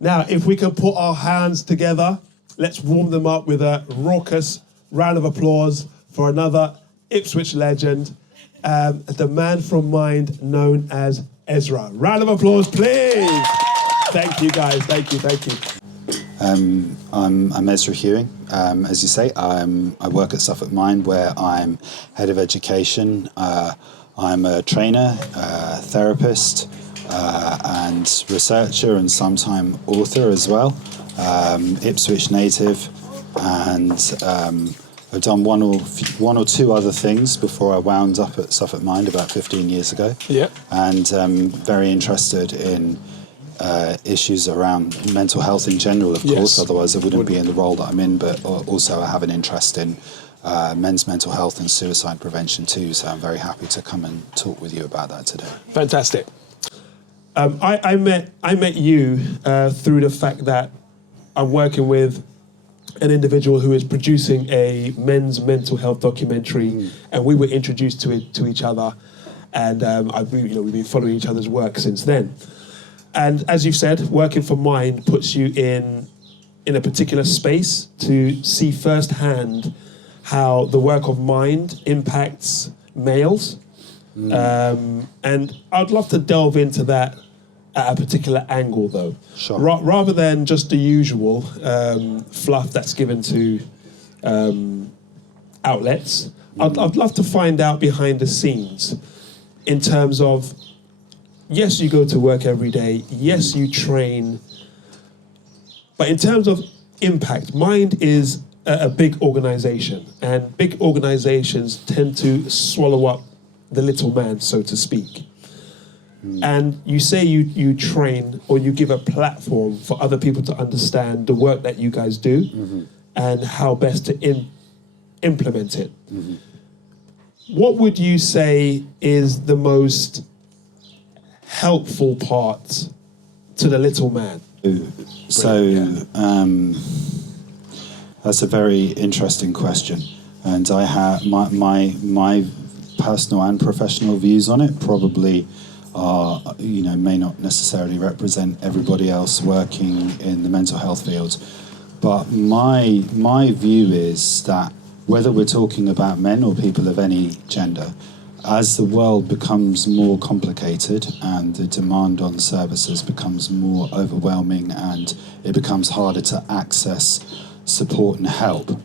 Now, if we can put our hands together, let's warm them up with a raucous round of applause for another Ipswich legend, the man from Mind known as Ezra. Round of applause, please. Thank you, guys. Thank you. I'm Ezra Hewing. As you say, I work at Suffolk Mind, where I'm head of education. I'm a trainer, therapist, and researcher, and sometime author as well. Ipswich native, and I've done one or two other things before I wound up at Suffolk Mind about 15 years ago. Yeah. And very interested in issues around mental health in general, of course, otherwise I wouldn't be in the role that I'm in, but also I have an interest in men's mental health and suicide prevention too, so I'm very happy to come and talk with you about that today. Fantastic. I met you through the fact that I'm working with an individual who is producing a men's mental health documentary, and we were introduced to each other, and we've been following each other's work since then. And as you've said, working for Mind puts you in a particular space to see firsthand how the work of Mind impacts males. And I'd love to delve into that at a particular angle, though. Sure. Rather than just the usual fluff that's given to outlets, I'd love to find out behind the scenes in terms of, yes, you go to work every day, yes, you train, but in terms of impact, Mind is a big organisation, and big organisations tend to swallow up the little man, so to speak. And you say you train, or you give a platform for other people to understand the work that you guys do and how best to implement it. What would you say is the most helpful part to the little man? That's a very interesting question, and I have my personal and professional views on it probably are, may not necessarily represent everybody else working in the mental health field, but my view is that whether we're talking about men or people of any gender, as the world becomes more complicated and the demand on services becomes more overwhelming and it becomes harder to access support and help,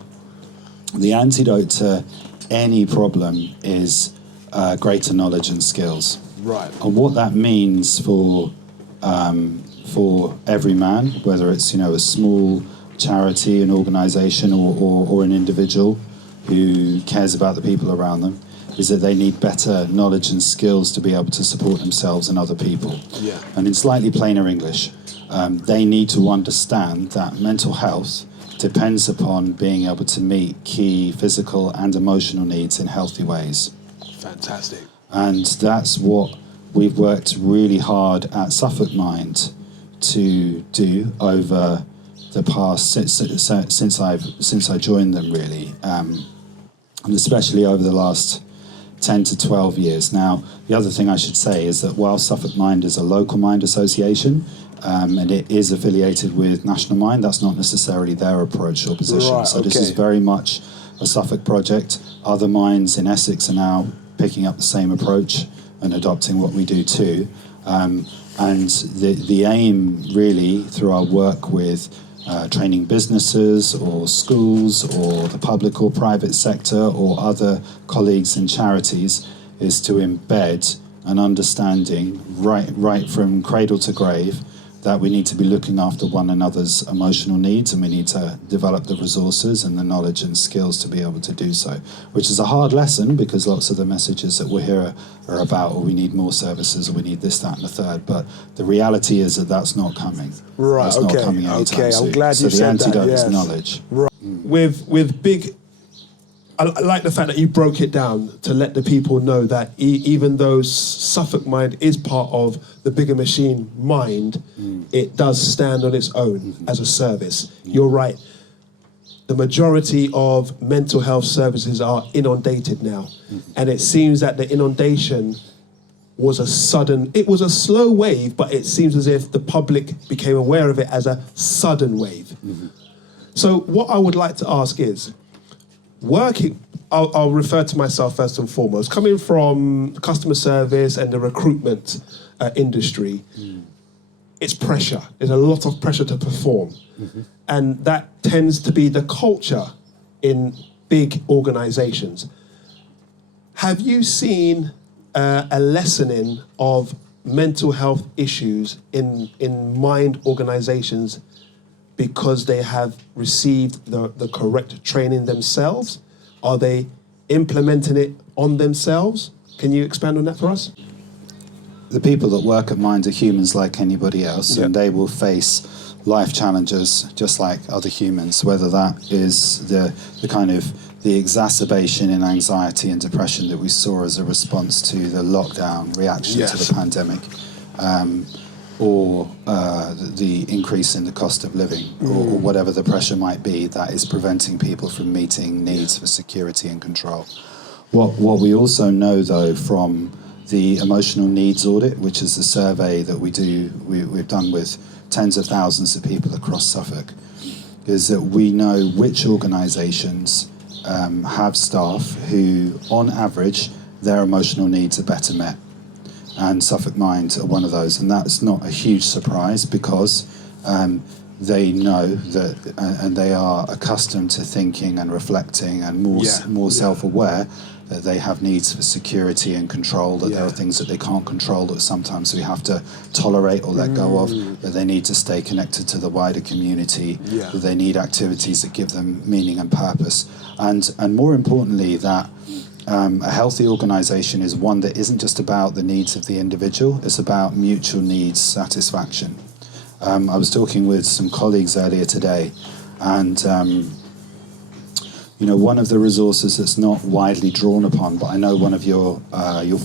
the antidote to any problem is greater knowledge and skills. Right. And what that means for every man, whether it's a small charity, an organisation, or an individual who cares about the people around them, is that they need better knowledge and skills to be able to support themselves and other people. Yeah. And in slightly plainer English, they need to understand that mental health depends upon being able to meet key physical and emotional needs in healthy ways. Fantastic. And that's what we've worked really hard at Suffolk Mind to do over the past since I joined them, really, and especially over the last 10 to 12 years. Now, the other thing I should say is that while Suffolk Mind is a local mind association, and it is affiliated with National Mind, that's not necessarily their approach or position. Right, so this is very much a Suffolk project. Other minds in Essex are now picking up the same approach and adopting what we do too. And the aim really through our work with training businesses or schools or the public or private sector or other colleagues and charities is to embed an understanding right from cradle to grave that we need to be looking after one another's emotional needs, and we need to develop the resources and the knowledge and skills to be able to do so, which is a hard lesson because lots of the messages that we hear are about, or we need more services, or we need this, that, and the third. But the reality is that that's not coming. Right. That's not coming anytime soon. I'm glad you said that. So the antidote yes. is knowledge. Right. With big, I like the fact that you broke it down to let the people know that even though Suffolk Mind is part of the bigger machine Mind, it does stand on its own as a service. You're right. The majority of mental health services are inundated now. And it seems that the inundation was a slow wave, but it seems as if the public became aware of it as a sudden wave. So what I would like to ask is, I'll refer to myself first and foremost, coming from customer service and the recruitment industry, it's pressure. There's a lot of pressure to perform. And that tends to be the culture in big organizations. Have you seen a lessening of mental health issues in mind organizations because they have received the correct training themselves? Are they implementing it on themselves? Can you expand on that for us? The people that work at Mind are humans like anybody else, and they will face life challenges just like other humans, whether that is the kind of the exacerbation in anxiety and depression that we saw as a response to the lockdown reaction to the pandemic, or the increase in the cost of living, or whatever the pressure might be that is preventing people from meeting needs for security and control. What we also know, though, from the emotional needs audit, which is a survey that we've done with tens of thousands of people across Suffolk, is that we know which organisations have staff who, on average, their emotional needs are better met. And Suffolk Mind are one of those. And that's not a huge surprise, because they know that, and they are accustomed to thinking and reflecting and more self-aware, that they have needs for security and control, that there are things that they can't control that sometimes we have to tolerate or let go of, that they need to stay connected to the wider community, that they need activities that give them meaning and purpose. And more importantly, that a healthy organisation is one that isn't just about the needs of the individual, it's about mutual needs satisfaction. I was talking with some colleagues earlier today, and one of the resources that's not widely drawn upon, but I know one of your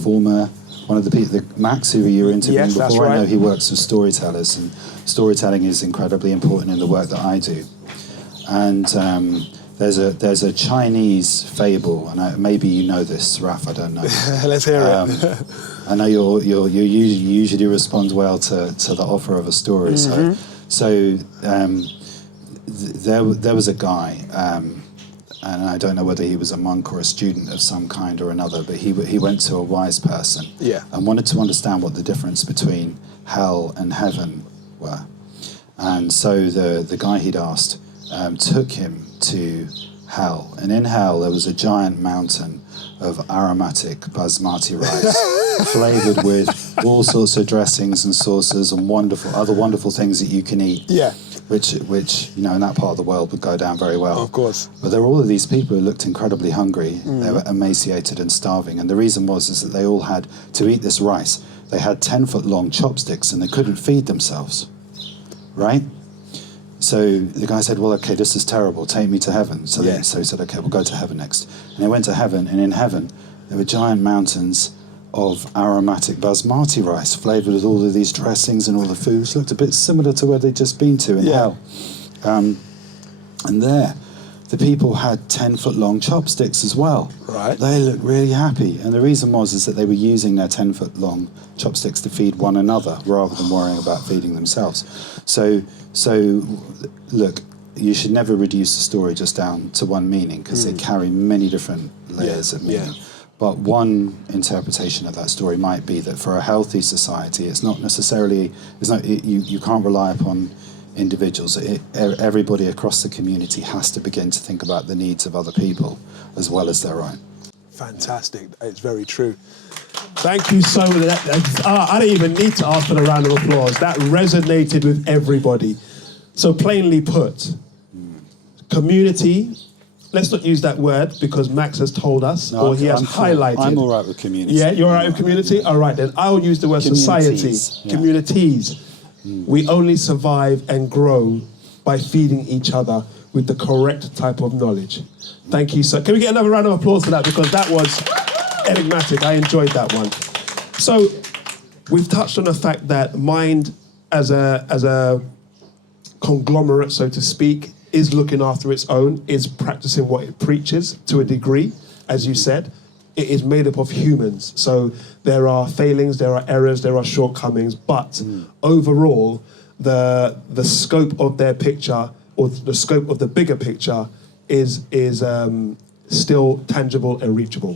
former, one of the people, Max, who you were interviewing before, that's right. I know he works with storytellers, and storytelling is incredibly important in the work that I do. And there's a Chinese fable, and maybe you know this, Raph, I don't know. Let's hear it. I know you usually respond well to the offer of a story. So there was a guy, and I don't know whether he was a monk or a student of some kind or another, but he went to a wise person and wanted to understand what the difference between hell and heaven were. And so the guy he'd asked took him to hell. And in hell there was a giant mountain of aromatic basmati rice flavoured with all sorts of dressings and sauces and other wonderful things that you can eat. Yeah. Which in that part of the world would go down very well. Of course. But there were all of these people who looked incredibly hungry. They were emaciated and starving. And the reason is that they all had to eat this rice. They had 10-foot long chopsticks and they couldn't feed themselves. Right? So the guy said, well, okay, this is terrible. Take me to heaven. So he said, okay, we'll go to heaven next. And they went to heaven, and in heaven there were giant mountains of aromatic basmati rice flavoured with all of these dressings and all the foods. Looked a bit similar to where they'd just been to in hell. And there, the people had 10-foot long chopsticks as well. Right. They looked really happy. And the reason is that they were using their 10-foot long chopsticks to feed one another rather than worrying about feeding themselves. So look, you should never reduce the story just down to one meaning, because they carry many different layers of meaning. But one interpretation of that story might be that for a healthy society, it's not necessarily, you can't rely upon individuals. Everybody across the community has to begin to think about the needs of other people as well as their own. Fantastic. It's very true. Thank you so much. I don't even need to ask for the round of applause. That resonated with everybody. So plainly put, community, let's not use that word because Max has told us, or he has highlighted. I'm all right with community. Yeah, you're all right with community? All right, then I'll use the word society. Communities. We only survive and grow by feeding each other with the correct type of knowledge. Thank you, sir. Can we get another round of applause for that? Because that was enigmatic. I enjoyed that one. So we've touched on the fact that Mind as a conglomerate, so to speak, is looking after its own, is practicing what it preaches to a degree, as you said, it is made up of humans. So there are failings, there are errors, there are shortcomings, but overall, the scope of their picture, or the scope of the bigger picture, is still tangible and reachable,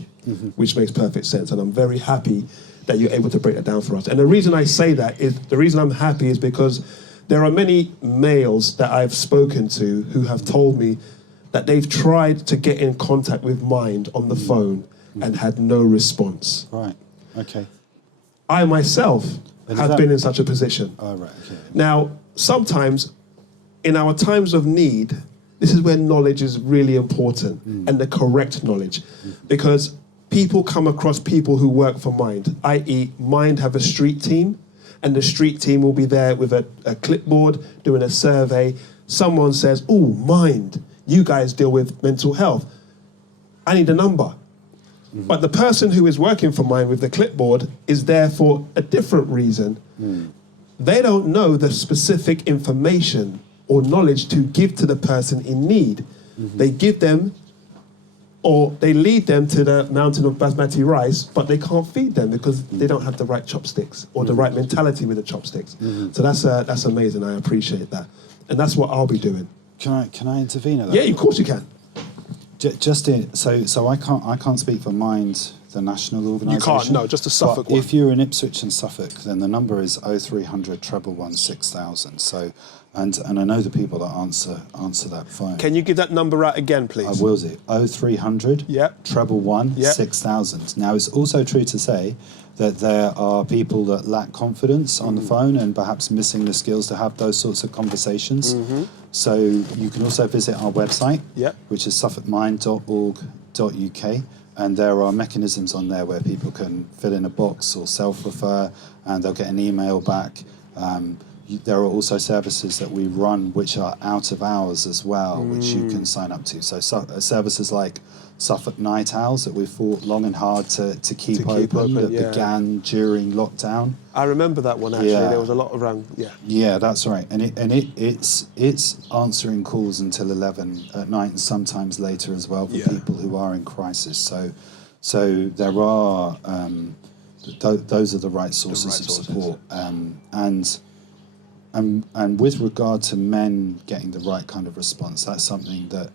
which makes perfect sense. And I'm very happy that you're able to break that down for us. And the reason I say that is, the reason I'm happy is because there are many males that I've spoken to who have told me that they've tried to get in contact with Mind on the phone and had no response. Right. Okay. I myself have been in such a position. Oh, right. Okay. Now, sometimes in our times of need, this is where knowledge is really important, and the correct knowledge, because people come across people who work for Mind, i.e. Mind have a street team, and the street team will be there with a clipboard doing a survey. Someone says, "Oh, Mind, you guys deal with mental health. I need a number." But the person who is working for Mind with the clipboard is there for a different reason. They don't know the specific information or knowledge to give to the person in need. They give them, or they lead them to the mountain of basmati rice, but they can't feed them because they don't have the right chopsticks or the right mentality with the chopsticks. So that's amazing. I appreciate that, and that's what I'll be doing. Can I intervene at that? Yeah, of course you can. So I can't speak for Mind, the national organisation. You can't, no, just the Suffolk one. If you're in Ipswich and Suffolk, then the number is 0300 111 6000. So, and I know the people that answer that phone. Can you give that number out again, please? I will do. 0300 Yep. 111 Yep. 6000. Now, it's also true to say that there are people that lack confidence on the phone and perhaps missing the skills to have those sorts of conversations. So you can also visit our website, Yep. which is suffolkmind.org.uk, and there are mechanisms on there where people can fill in a box or self-refer, and they'll get an email back. There are also services that we run which are out of hours as well, which you can sign up to. So services like Suffolk Night Owls that we fought long and hard to keep open, that began during lockdown. I remember that one, actually. Yeah. There was a lot around, Yeah, that's right. And it's answering calls until 11 at night and sometimes later as well for people who are in crisis. So there are those are the right sources of support. And with regard to men getting the right kind of response, that's something that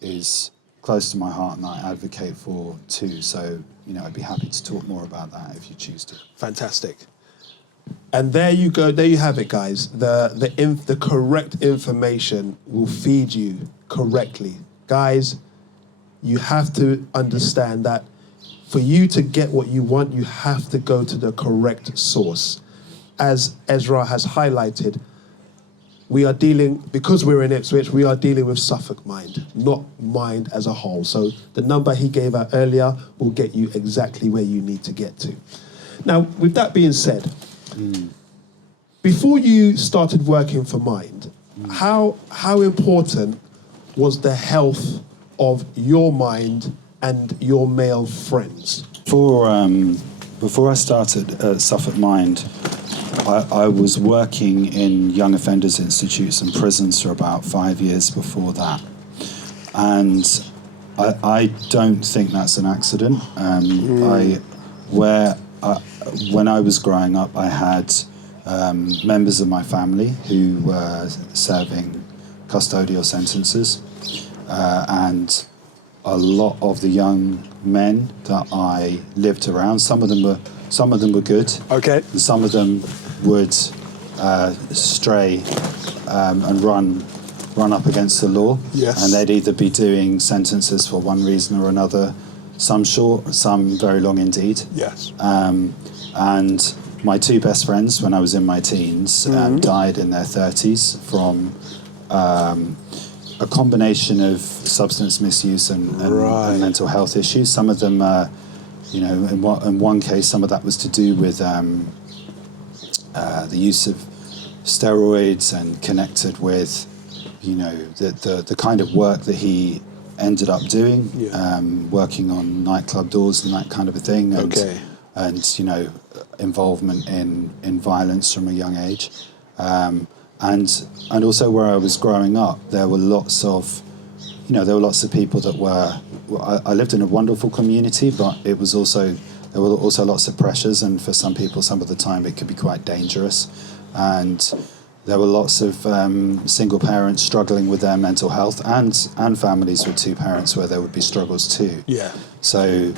is close to my heart and I advocate for too. So, I'd be happy to talk more about that if you choose to. Fantastic. And there you go. There you have it, guys. The correct information will feed you correctly. Guys, you have to understand that for you to get what you want, you have to go to the correct source. As Ezra has highlighted, we are dealing, because we're in Ipswich, we are dealing with Suffolk Mind, not Mind as a whole. So the number he gave out earlier will get you exactly where you need to get to. Now, with that being said, before you started working for Mind, how important was the health of your mind and your male friends? Before I started at Suffolk Mind, I was working in young offenders institutes and prisons for about 5 years before that. And I don't think that's an accident. When I was growing up, I had members of my family who were serving custodial sentences. And a lot of the young men that I lived around, some of them were good. Okay. And some of them would stray and run up against the law. Yes. And they'd either be doing sentences for one reason or another, some short, some very long indeed. Yes. And my two best friends when I was in my teens died in their 30s from a combination of substance misuse and mental health issues. Some of them, in one case, some of that was to do with the use of steroids and connected with, the kind of work that he ended up doing, working on nightclub doors and that kind of a thing, and involvement in violence from a young age, and also where I was growing up, there were lots of people that were I lived in a wonderful community, but there were also lots of pressures, and for some people, some of the time it could be quite dangerous. And there were lots of single parents struggling with their mental health, and families with two parents where there would be struggles too. Yeah. So,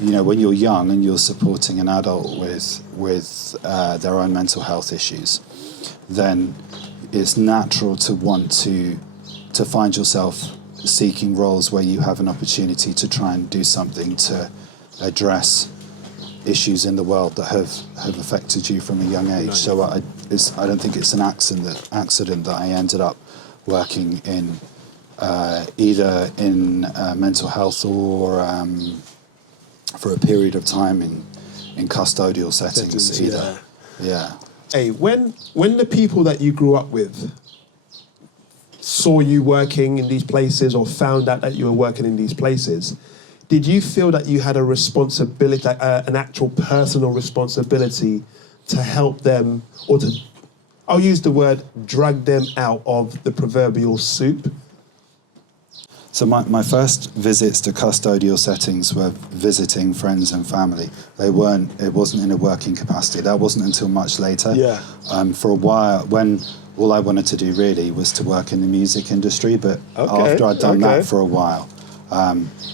when you're young and you're supporting an adult with their own mental health issues, then it's natural to want to find yourself seeking roles where you have an opportunity to try and do something to address issues in the world that have affected you from a young age. Nice. So I don't think it's an accident that I ended up working in either in mental health or for a period of time in custodial settings either. Yeah. Hey, when the people that you grew up with saw you working in these places or found out that you were working in these places, did you feel that you had a responsibility, an actual personal responsibility to help them, or to, I'll use the word, drag them out of the proverbial soup? So my first visits to custodial settings were visiting friends and family. It wasn't in a working capacity. That wasn't until much later. Yeah. For a while, when all I wanted to do really was to work in the music industry, but after I'd done that for a while,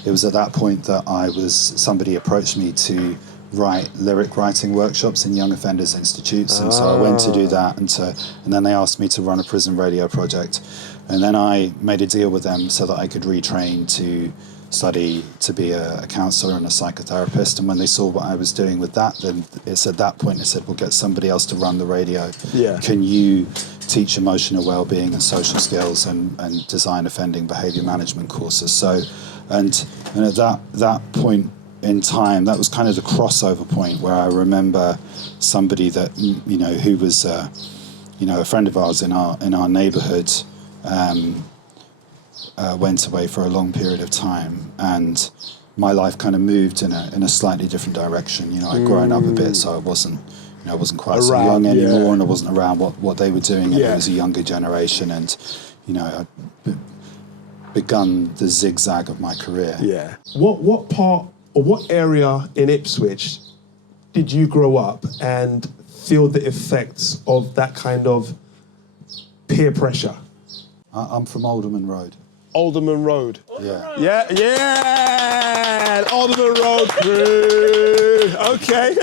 it was at that point that somebody approached me to write lyric writing workshops in young offenders institutes, and so I went to do that, and then they asked me to run a prison radio project, and then I made a deal with them so that I could retrain to study to be a counsellor and a psychotherapist. And when they saw what I was doing with that, then it's at that point they said, we'll get somebody else to run the radio. Yeah. Can you teach emotional well-being and social skills and design offending behaviour management courses? So, and at that point in time, that was kind of the crossover point where I remember somebody that, who was, a friend of ours in our neighbourhood, went away for a long period of time, and my life kind of moved in a slightly different direction. I'd grown up a bit, so I wasn't quite so young anymore, and I wasn't around what they were doing. And it was a younger generation, and I'd begun the zigzag of my career. Yeah. What part or what area in Ipswich did you grow up and feel the effects of that kind of peer pressure? I'm from Alderman Road. Alderman Road. Yeah. Yeah. Alderman Road crew. Okay.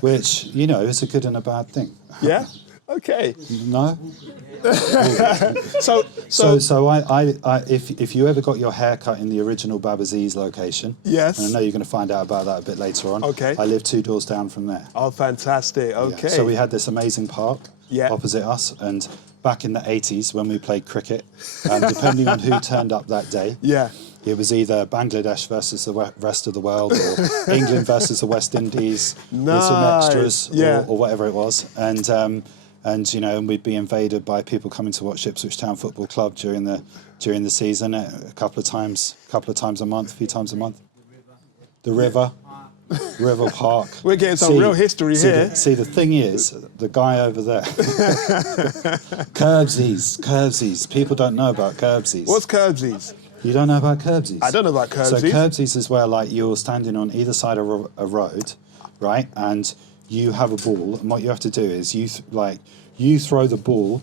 Which, is a good and a bad thing. Yeah. Okay. No? So if you ever got your hair cut in the original Babazi's location, yes, and I know you're going to find out about that a bit later on. Okay. I lived 2 doors down from there. Oh, fantastic. Okay. Yeah. So we had this amazing park opposite us, and back in the 80s when we played cricket, depending on who turned up that day, it was either Bangladesh versus the rest of the world, or England versus the West Indies, with some extras, or whatever it was, and we'd be invaded by people coming to watch Ipswich Town Football Club during the season a few times a month. The River Park. We're getting some real history here. The thing is, the guy over there, Curbsies. People don't know about Curbsies. What's Curbsies? You don't know about Curbsies? I don't know about Curbsies. So Curbsies is where you're standing on either side of a road, right? And you have a ball, and what you have to do is you throw the ball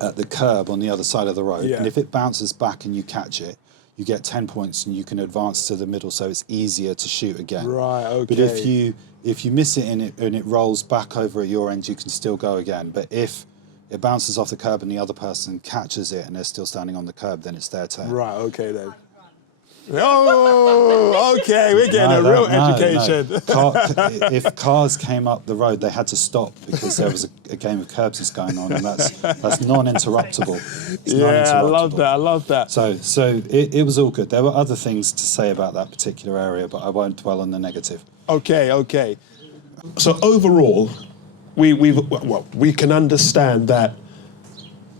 at the curb on the other side of the road, and if it bounces back and you catch it, you get 10 points, and you can advance to the middle, so it's easier to shoot again. Right. Okay. But if you miss it and it rolls back over at your end, you can still go again. But if it bounces off the curb and the other person catches it and they're still standing on the curb, then it's their turn. Right. Okay then. Oh, okay, we're getting a real education. No. If cars came up the road, they had to stop because there was a game of Curbsies going on, and that's non-interruptible. It's non-interruptible. I love that. So it was all good. There were other things to say about that particular area, but I won't dwell on the negative. Okay. So overall, we can understand that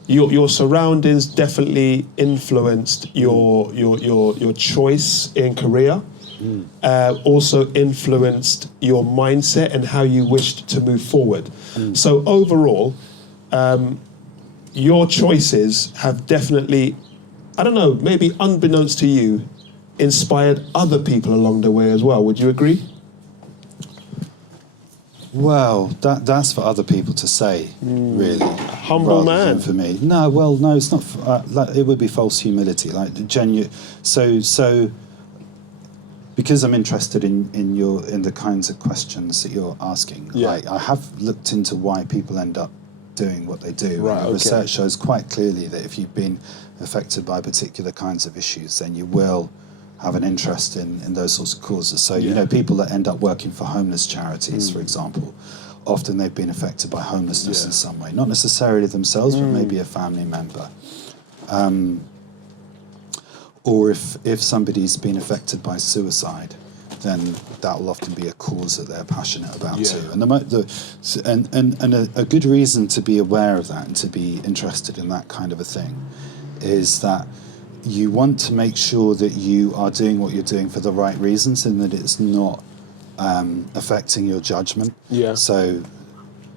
your surroundings definitely influenced your choice in career. Also influenced your mindset and how you wished to move forward. So overall, your choices have definitely, I don't know, maybe unbeknownst to you, inspired other people along the way as well. Would you agree? Well, that's for other people to say, really. Humble rather than man. for me. No, well, no, it's not. It would be false humility. Like genuine. So, because I'm interested in the kinds of questions that you're asking. Yeah. Like, I have looked into why people end up doing what they do. Right, And okay. research shows quite clearly that if you've been affected by particular kinds of issues, then you will have an interest in those sorts of causes. So, you know, people that end up working for homeless charities, for example, often they've been affected by homelessness in some way. Not necessarily themselves, but maybe a family member. Or if somebody's been affected by suicide, then that will often be a cause that they're passionate about too. And a good reason to be aware of that and to be interested in that kind of a thing is that you want to make sure that you are doing what you're doing for the right reasons and that it's not affecting your judgment. Yeah. So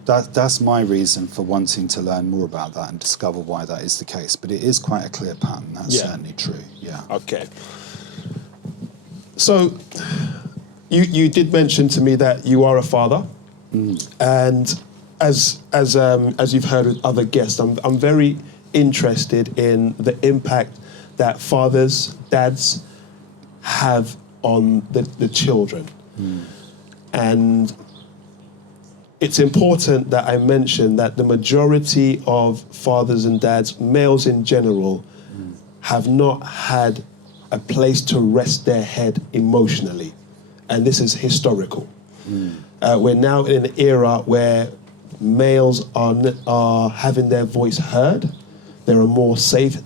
that's my reason for wanting to learn more about that and discover why that is the case. But it is quite a clear pattern. That's certainly true. Yeah. Okay. So, you did mention to me that you are a father, and as you've heard with other guests, I'm very interested in the impact that fathers, dads, have on the children, and it's important that I mention that the majority of fathers and dads, males in general, have not had a place to rest their head emotionally. And this is historical. We're now in an era where males are having their voice heard. There are more safe...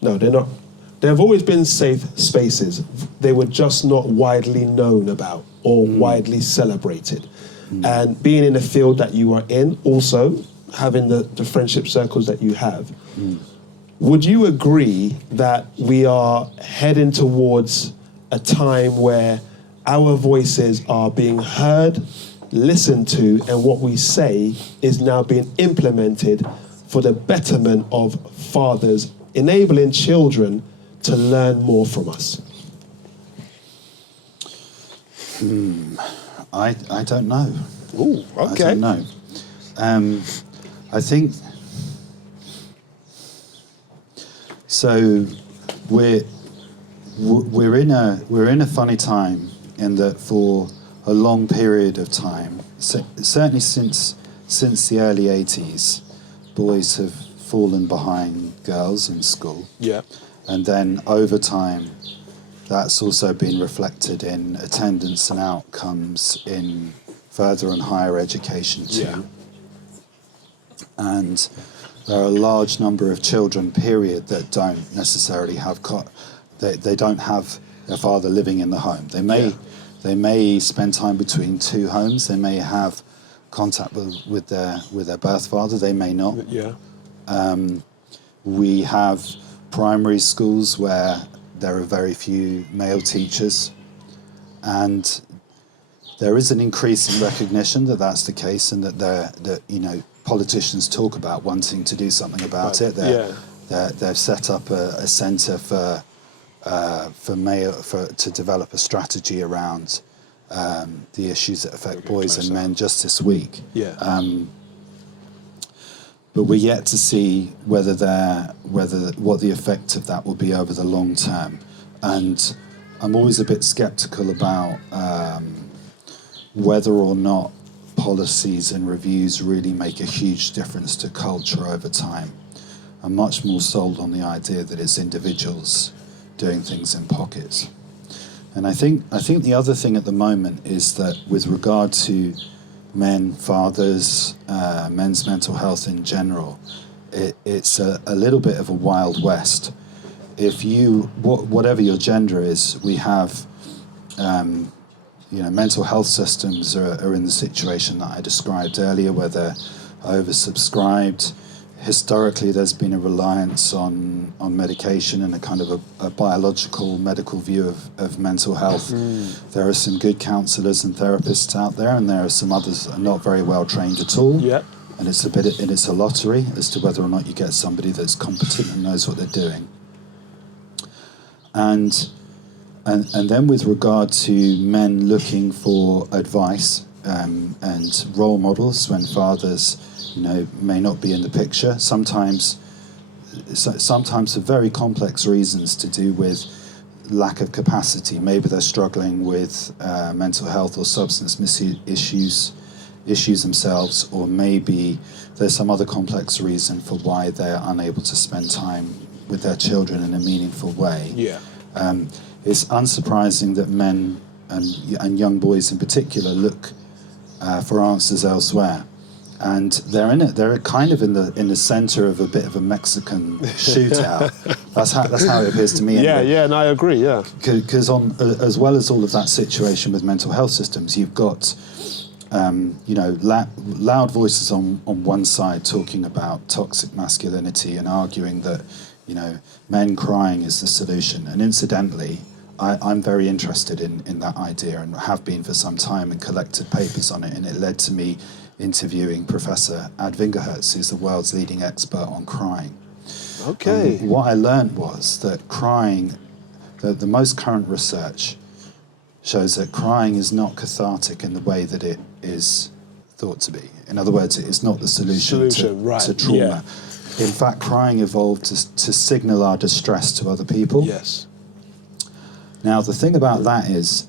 No, they're not. There have always been safe spaces. They were just not widely known about or widely celebrated. And being in the field that you are in, also having the friendship circles that you have, would you agree that we are heading towards a time where our voices are being heard, listened to, and what we say is now being implemented for the betterment of fathers, enabling children to learn more from us? I don't know. Ooh, okay. I don't know. I think so. We're in a funny time in that for a long period of time, certainly since the early 80s, boys have fallen behind girls in school. Yeah. And then over time, that's also been reflected in attendance and outcomes in further and higher education too. Yeah. And there are a large number of children, period, that don't necessarily have they don't have their father living in the home. They may spend time between two homes. They may have contact with their birth father. They may not. Yeah. We have primary schools where there are very few male teachers, and there is an increase in recognition that that's the case, and that politicians talk about wanting to do something about it. They've set up a centre to develop a strategy around the issues that affect boys and men just this week. Yeah. But we're yet to see what the effect of that will be over the long term. And I'm always a bit sceptical about whether or not policies and reviews really make a huge difference to culture over time. I'm much more sold on the idea that it's individuals doing things in pockets. And I think the other thing at the moment is that with regard to men, fathers, men's mental health in general, it's a little bit of a wild west. If whatever your gender is, we have, mental health systems are in the situation that I described earlier, where they're oversubscribed. Historically, there's been a reliance on medication and a kind of a biological medical view of mental health. There are some good counsellors and therapists out there, and there are some others that are not very well trained at all. Yeah. And it's a lottery as to whether or not you get somebody that's competent and knows what they're doing. And then with regard to men looking for advice and role models when fathers, may not be in the picture, sometimes for very complex reasons to do with lack of capacity. Maybe they're struggling with mental health or substance misuse issues themselves, or maybe there's some other complex reason for why they're unable to spend time with their children in a meaningful way. Yeah. It's unsurprising that men and young boys in particular look for answers elsewhere, and they're kind of in the center of a bit of a Mexican shootout. That's how it appears to me. Anyway. Yeah, and I agree. Yeah, because as well as all of that situation with mental health systems, you've got loud voices on one side talking about toxic masculinity and arguing that men crying is the solution. And incidentally, I'm very interested in that idea and have been for some time and collected papers on it. And it led to me interviewing Professor Ad Vingerhertz, who's the world's leading expert on crying. Okay. And what I learned was that crying, the most current research shows that crying is not cathartic in the way that it is thought to be. In other words, it is not the solution to trauma. Yeah. In fact, crying evolved to signal our distress to other people. Yes. Now, the thing about that is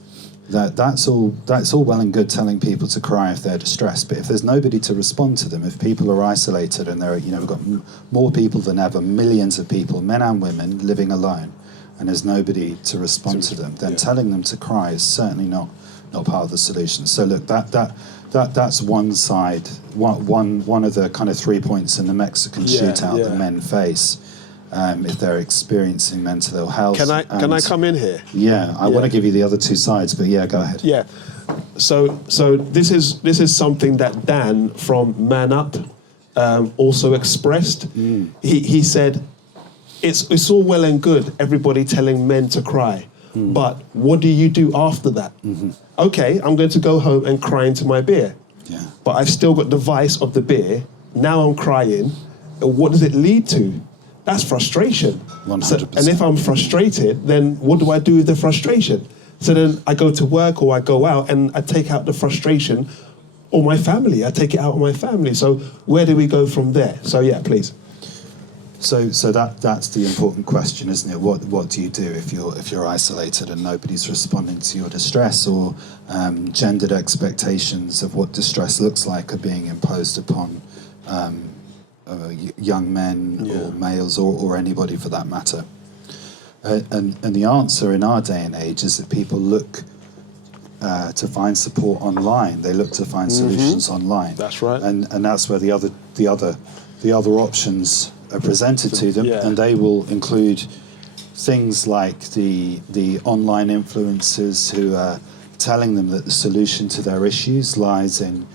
that that's all well and good telling people to cry if they're distressed, but if there's nobody to respond to them, if people are isolated and we've got more people than ever, millions of people, men and women, living alone, and there's nobody to respond to them, then telling them to cry is certainly not part of the solution. So look, that's one side, one of the kind of 3 points in the Mexican shootout that men face. If they're experiencing mental ill health. Can I come in here? Yeah, I want to give you the other two sides, but yeah, go ahead. Yeah. So this is something that Dan from Man Up also expressed. He said, it's all well and good, everybody telling men to cry, but what do you do after that? Okay, I'm going to go home and cry into my beer. Yeah. But I've still got the vice of the beer. Now I'm crying. What does it lead to? That's frustration. 100%. And if I'm frustrated, then what do I do with the frustration? So then I go to work or I go out and I take out the frustration on my family. I take it out on my family. So where do we go from there? So yeah, please. So that's the important question, isn't it? What do you do if you're isolated and nobody's responding to your distress, or gendered expectations of what distress looks like are being imposed upon young men or males or anybody for that matter. And the answer in our day and age is that people look to find support online. They look to find solutions online. That's right. And that's where the other options are presented to them, and they will include things like the online influencers who are telling them that the solution to their issues lies in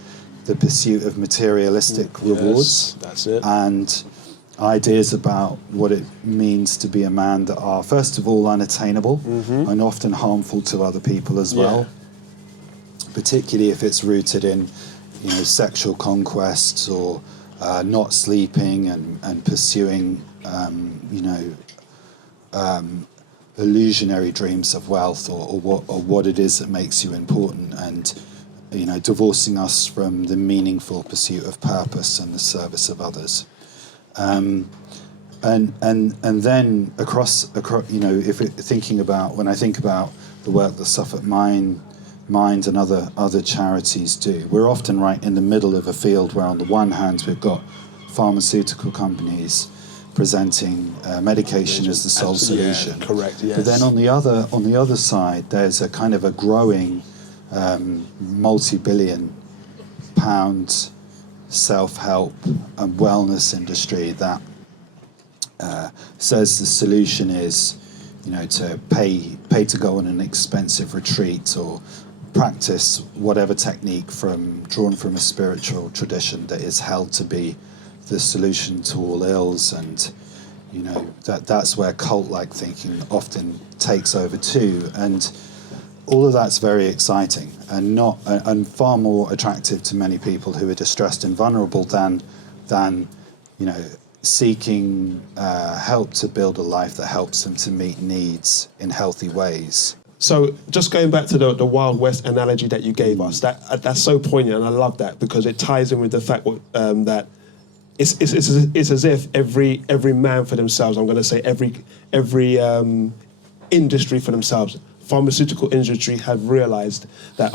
the pursuit of materialistic rewards. That's it. And ideas about what it means to be a man that are, first of all, unattainable and often harmful to other people as well, particularly if it's rooted in, sexual conquests or not sleeping and pursuing, illusionary dreams of wealth or what it is that makes you important, and divorcing us from the meaningful pursuit of purpose and the service of others. And then across if when I think about the work that Suffolk Mind and other charities do, we're often right in the middle of a field where on the one hand we've got pharmaceutical companies presenting medication as the sole solution. Correct. Yes. But then on the other side, there's a kind of a growing multi-billion-pound self-help and wellness industry that says the solution is, to pay to go on an expensive retreat or practice whatever technique drawn from a spiritual tradition that is held to be the solution to all ills, and that's where cult-like thinking often takes over too, and all of that's very exciting and far more attractive to many people who are distressed and vulnerable than seeking help to build a life that helps them to meet needs in healthy ways. So just going back to the Wild West analogy that you gave us, that's so poignant, and I love that because it ties in with the fact that it's as if every man for themselves. I'm going to say every industry for themselves. Pharmaceutical industry have realised that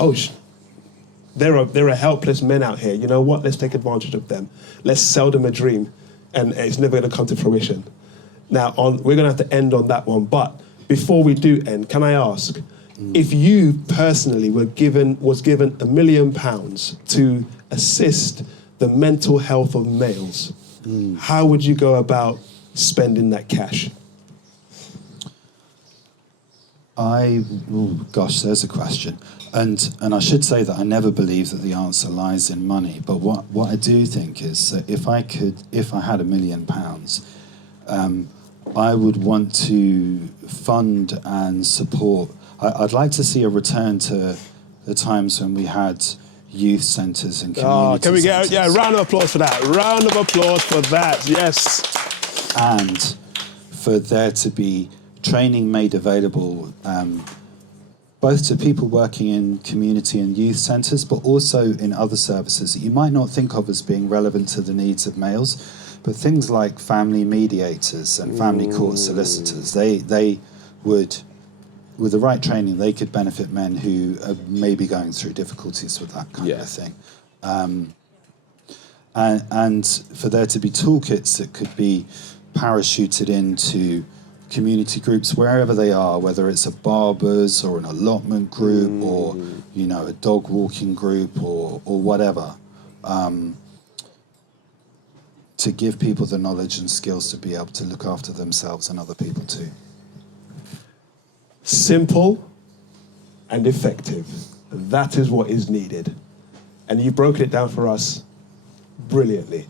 there are helpless men out here. You know what? Let's take advantage of them. Let's sell them a dream, and it's never going to come to fruition. Now, we're going to have to end on that one. But before we do end, can I ask if you personally was given £1 million to assist the mental health of males, how would you go about spending that cash? There's a question. And I should say that I never believe that the answer lies in money. But what I do think is that if I had £1 million, I would want to fund and support. I'd like to see a return to the times when we had youth centres and community can we get centres. round of applause for that? Round of applause for that. Yes. And for there to be training made available both to people working in community and youth centres, but also in other services that you might not think of as being relevant to the needs of males. But things like family mediators and family court solicitors, they would, with the right training, they could benefit men who are maybe going through difficulties with that kind of thing. And for there to be toolkits that could be parachuted into community groups wherever they are, whether it's a barber's or an allotment group or a dog walking group or whatever, to give people the knowledge and skills to be able to look after themselves and other people too. Simple and effective. That is what is needed. And you've broken it down for us brilliantly.